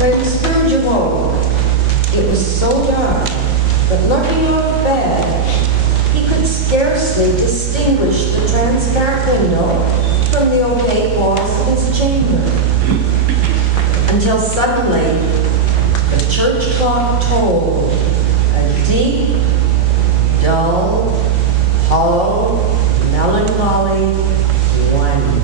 When Scrooge awoke, it was so dark that looking out of bed, he could scarcely distinguish the transparent window from the opaque walls of his chamber. Until suddenly, the church clock tolled a deep, dull, hollow, melancholy one.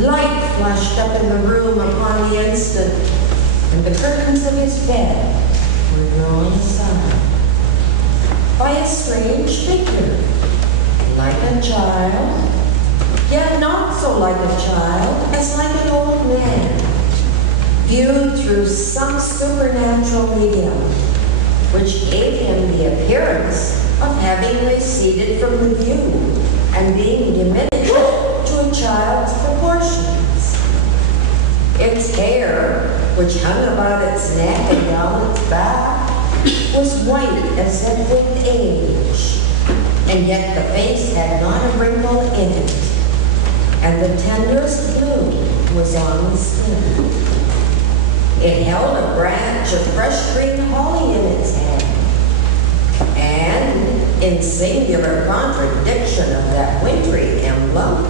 Light flashed up in the room upon the instant, and the curtains of his bed were drawn aside by a strange figure, like a child, yet not so like a child as like an old man, viewed through some supernatural medium, which gave him the appearance of having receded from the view and being diminished to a child's proportions. Its hair, which hung about its neck and down its back, was white as if with age, and yet the face had not a wrinkle in it, and the tenderest bloom was on the skin. It held a branch of fresh green holly in its hand, and, in singular contradiction of that wintry emblem,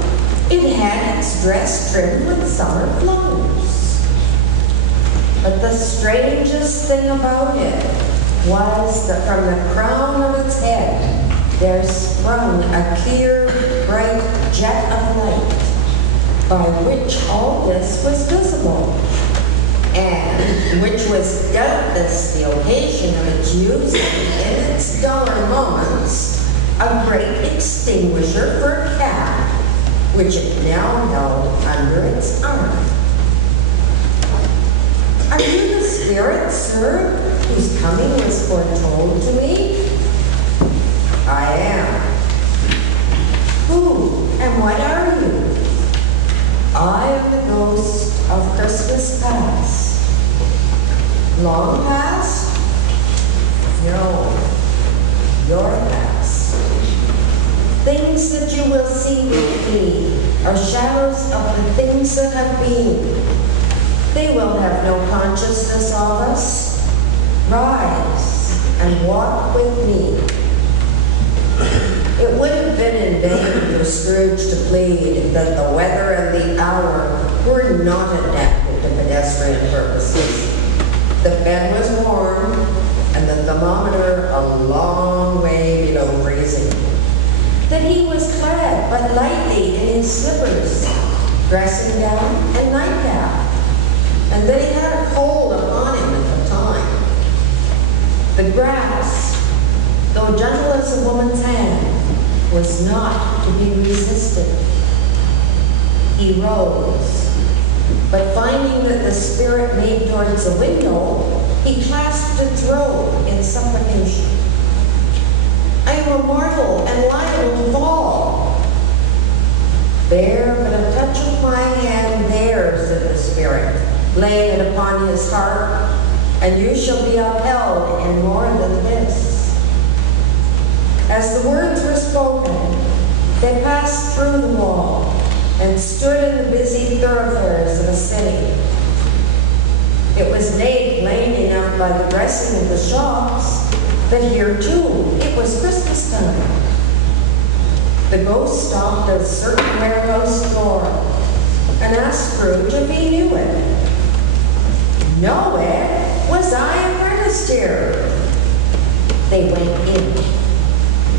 it had its dress trimmed with summer flowers. But the strangest thing about it was that from the crown of its head there sprung a clear, bright jet of light, by which all this was visible, and which was doubtless the occasion of its using in its duller moments a great extinguisher for a cap, which it now held under its arm. Are you the spirit, sir, whose coming was foretold to me? I am. Who and what are you? I am the ghost of Christmas past. Long past? No, your past. Things that you will see with me are shadows of the things that have been. They will have no consciousness of us. Rise and walk with me. It would have been in vain for Scrooge to plead that the weather and the hour were not adapted to pedestrian purposes. The bed was warm, and the thermometer a long way below freezing. That he was clad but lightly in his slippers, dressing gown, and nightcap, and that he had a cold upon him at the time. The grass, though gentle as a woman's hand, was not to be resisted. He rose, but finding that the spirit made towards the window, he clasped its robe in supplication. I am a mortal and liable to fall. Bear but a touch of my hand there, said the spirit, laying it upon his heart, and you shall be upheld in more than this. As the words were spoken, they passed through the wall and stood in the busy thoroughfares of a city. It was made plain enough by the dressing of the shops that here, too, it was Christmas time. The ghost stopped at a certain warehouse door and asked Scrooge if he knew it. Know it? Was I apprenticed here? They went in.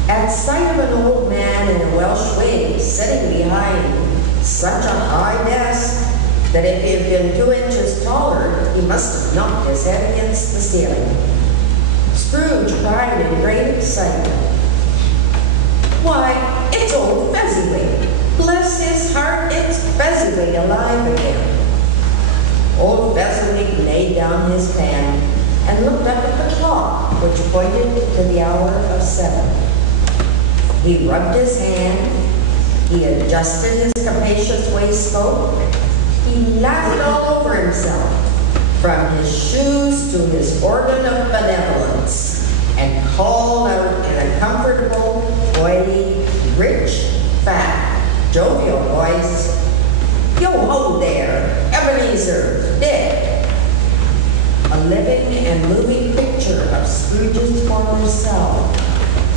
At sight of an old man in a Welsh wig sitting behind such a high desk that if he had been 2 inches taller, he must have knocked his head against the ceiling, Scrooge cried in great excitement, "Why, it's old Fezziwig! Bless his heart, it's Fezziwig alive again!" Old Fezziwig laid down his pen and looked up at the clock, which pointed to the hour of 7. He rubbed his hand, he adjusted his capacious waistcoat, he laughed all over himself, from his shoes to his organ of benevolence, and called out in a comfortable, oily, rich, fat, jovial voice, "Yo ho there, Ebenezer, Dick, living and moving picture of Scrooge's former self.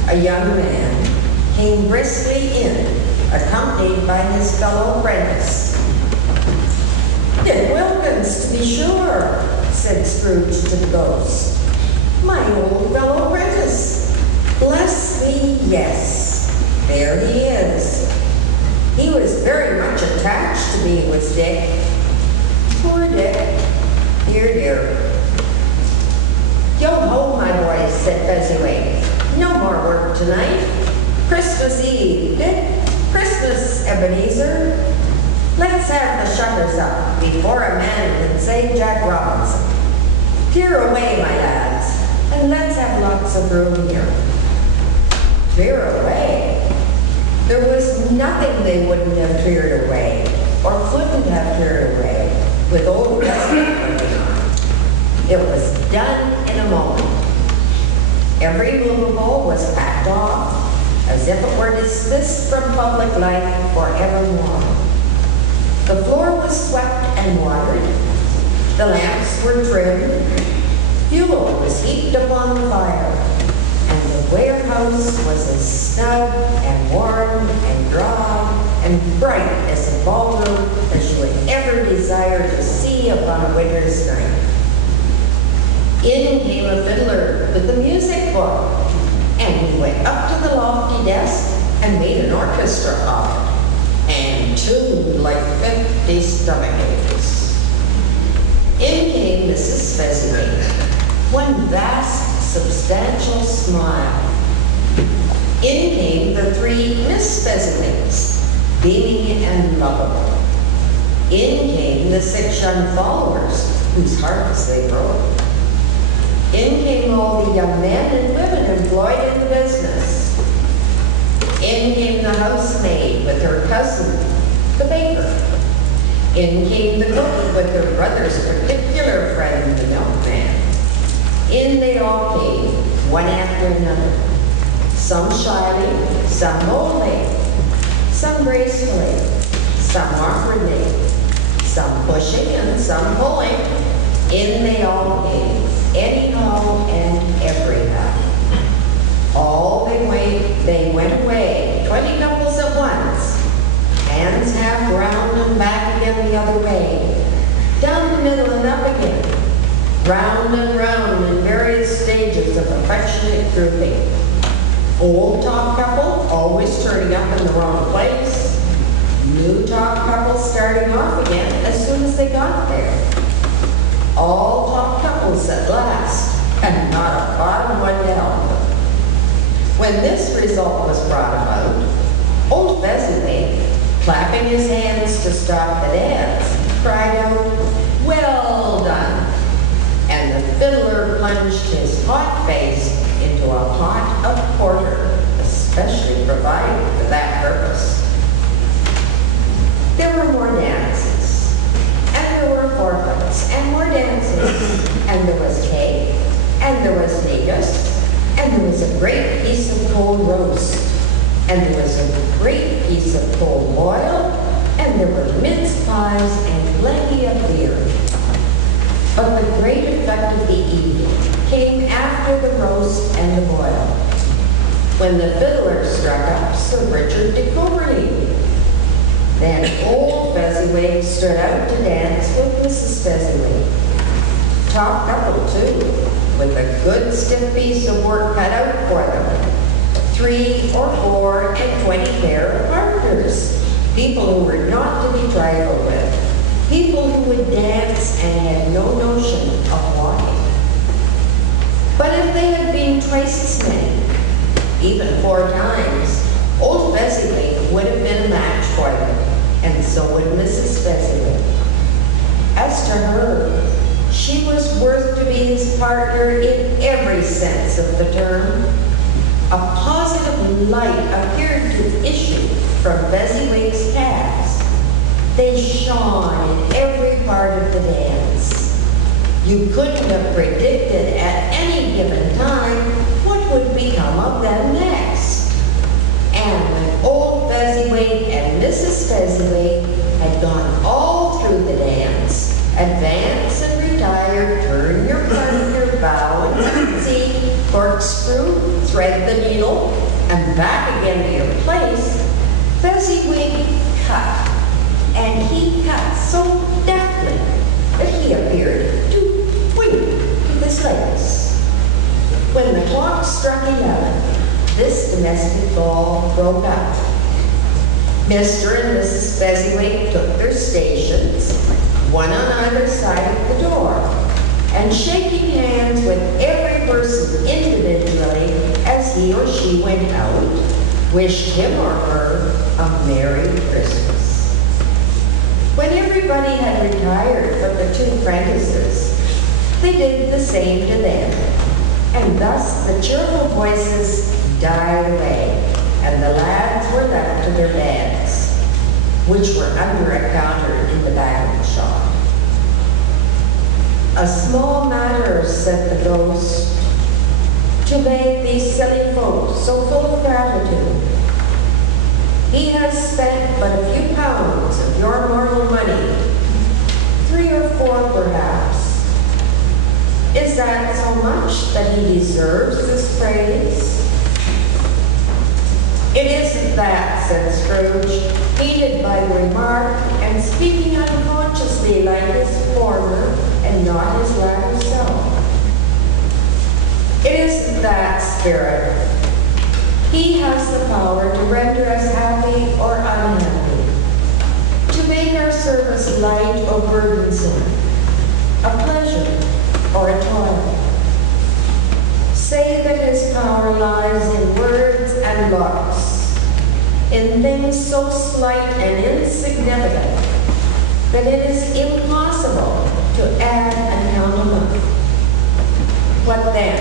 A young man came briskly in, accompanied by his fellow apprentice. "Dick Wilkins, to be sure," said Scrooge to the ghost. "My old fellow apprentice. Bless me, yes. There he is. He was very much attached to me, was Dick. Poor Dick. Dear, dear." "Yo ho, my boys," said Fezziwig. "No more work tonight. Christmas Eve, Dick. Christmas, Ebenezer. Let's have the shutters up before a man can say Jack Robinson. Clear away, my lads, and let's have lots of room here." Clear away? There was nothing they wouldn't have cleared away, or couldn't have cleared away, with old President working on. It was done in a moment. Every movable was packed off, as if it were dismissed from public life forevermore. The floor was swept and watered. The lamps were trimmed. Fuel was heaped upon the fire. And the warehouse was as snug and warm and dry and bright as a ballroom as you would ever desire to see upon a winter's night. In came a fiddler with the music book, and he went up to the lofty desk and made an orchestra of it, and tuned like 50 stomachaches. In came Mrs. Fezziwig, one vast, substantial smile. In came the three Miss Fezziwigs, beaming and lovable. In came the 6 young followers, whose hearts they broke. In came all the young men and women employed in the business. In came the housemaid with her cousin, the baker. In came the cook with her brother's particular friend, the milkman. In they all came, one after another. Some shyly, some boldly, some gracefully, some awkwardly, some pushing and some pulling. In they all came, anyhow and everyhow. All they went away, 20 couples at once, hands half round and back again the other way, down the middle and up again, round and round in various stages of affectionate grouping. Old top couple always turning up in the wrong place, new top couple starting off again as soon as they got there. All top couples at last, and not a bottom one to help them. When this result was brought about, old Fezziwig, clapping his hands to stop the dance, cried out, "Well done!" And the fiddler plunged his hot face into a pot of porter, especially provided for that purpose. There were more dances, and there were forfeits, and more dances, and there was cake, and there was negus, and there was a great piece of cold roast, and there was a great piece of cold boil, and there were mince pies and plenty of beer. But the great effect of the evening came after the roast and the boil, when the fiddler struck up Sir Richard de Coverley. Then old Fezziwig stood out to dance with Mrs. Fezziwig. Top couple, too, with a good stiff piece of work cut out for them. 3 or 4 and 20 pair of partners, people who were not to be trifled with, people who would dance and had no notion of walking. But if they had been twice as many, even 4 times, old Fezziwig would have been a match for them, and so would Mrs. Fezziwig. As to her, she was worth to be his partner in every sense of the term. A positive light appeared to issue from Fezziwig's calves. They shone in every part of the dance. You couldn't have predicted at any given time what would become of them next. And when old Fezziwig and Mrs. Fezziwig had gone all through the dance, advance and retire, turn your thread the needle, and back again to your place, Fezziwig cut, and he cut so deftly that he appeared to wink with his legs. When the clock struck 11, this domestic ball broke up. Mr. and Mrs. Fezziwig took their stations, one on either side of the door, and shaking hands with every person individually as he or she went out, wished him or her a Merry Christmas. When everybody had retired but the two prentices, they did the same to them, and thus the cheerful voices died away, and the lads were left to their beds, which were under a counter in the back of the shop. A small matter, said the ghost, to make these silly folks so full of gratitude. He has spent but a few pounds of your mortal money, 3 or 4 perhaps. Is that so much that he deserves this praise? It isn't that, said Scrooge, heated by the remark and speaking unconsciously like his former and not his latter self. It isn't that, Spirit. He has the power to render us happy or unhappy, to make our service light or burdensome, a pleasure or a toil. Say that his power lies in words and looks, in things so slight and insignificant that it is impossible to add and count them up. What then?